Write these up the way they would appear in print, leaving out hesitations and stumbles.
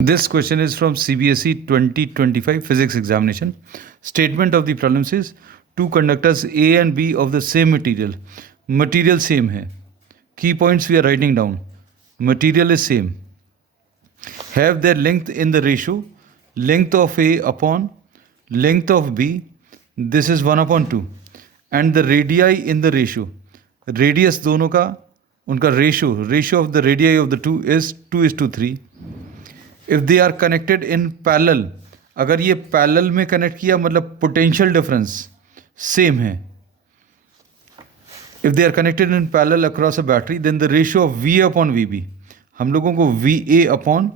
This question is from CBSE 2025 physics examination. Statement of the problems is two conductors A and B of the same material. Material same है. Key points we are writing down. Material is same. Have their length in the ratio length of A upon length of B. This is 1/2. And the radii in the ratio. Radius दोनों का उनका ratio of the radii of the two is 2:3. If they are connected in parallel, अगर ये parallel में connect किया मतलब potential difference same है. If they are connected in parallel across a battery then the ratio of V upon V B, हम लोगों को V A upon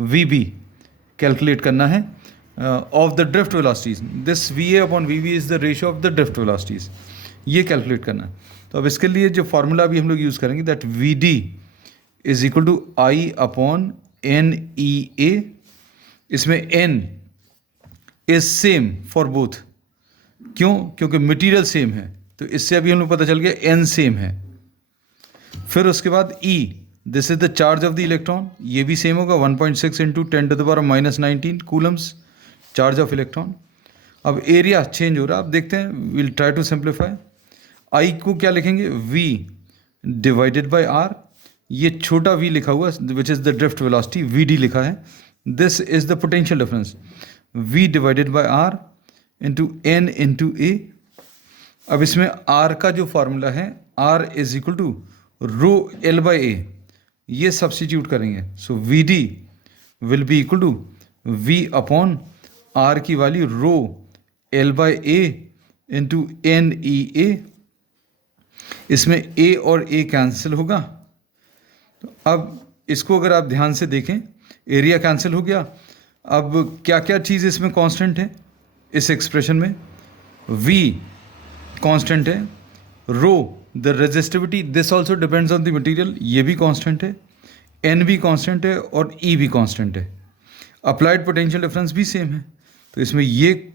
V B calculate करना है of the drift velocities. This V A upon V B is the ratio of the drift velocities, ये calculate करना है. तो अब इसके लिए जो फार्मूला भी हम लोग यूज़ करेंगे that V D is equal to I upon N E A. इसमें N is same for both. क्यों? क्योंकि मटेरियल सेम है, तो इससे अभी हम लोग पता चल गया एन सेम है. फिर उसके बाद E, this is the charge of the electron, ये भी सेम होगा 1.6 into 10⁻⁻19 coulombs charge of electron. अब एरिया चेंज हो रहा है, आप देखते हैं, will try to simplify. I को क्या लिखेंगे? V divided by R. ये छोटा v लिखा हुआ which is the drift velocity, V D लिखा है. This is the potential difference, v divided by r into N into ए. अब इसमें r का जो फार्मूला है r is equal to rho L by A, ये सब्सटीट्यूट करेंगे. So V D will be equal to v upon r की value rho L by A into N E A. इसमें a और a cancel होगा. अब इसको अगर आप ध्यान से देखें, एरिया कैंसिल हो गया. अब क्या क्या चीज़ इसमें कांस्टेंट है इस एक्सप्रेशन में? v कांस्टेंट है, rho the resistivity this also depends on the material, ये भी कांस्टेंट है, n भी कांस्टेंट है और e भी कांस्टेंट है. अप्लाइड पोटेंशियल डिफरेंस भी सेम है, तो इसमें ये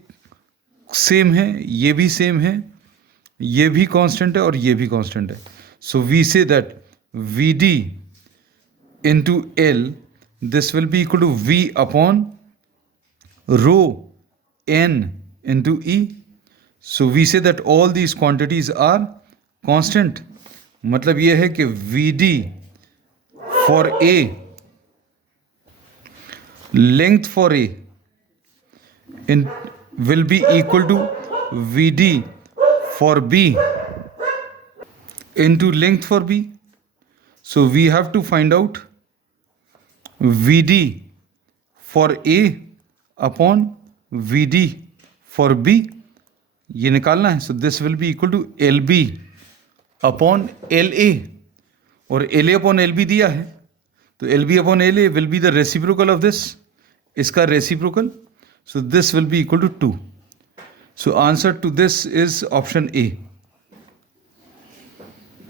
सेम है, ये भी सेम है, ये भी कांस्टेंट है और ये भी कांस्टेंट है. So we say that V D into L, this will be equal to V upon rho n into E. So we say that all these quantities are constant. मतलब ये है कि VD for A, length for A will be equal to VD for B into length for B. So we have to find out VD for A upon VD for B, ये निकालना है. So this will be equal to LB upon LA, और LA upon LB दिया है, तो LB upon LA will be the reciprocal of this, इसका reciprocal. So this will be equal to 2. So answer to this is option A.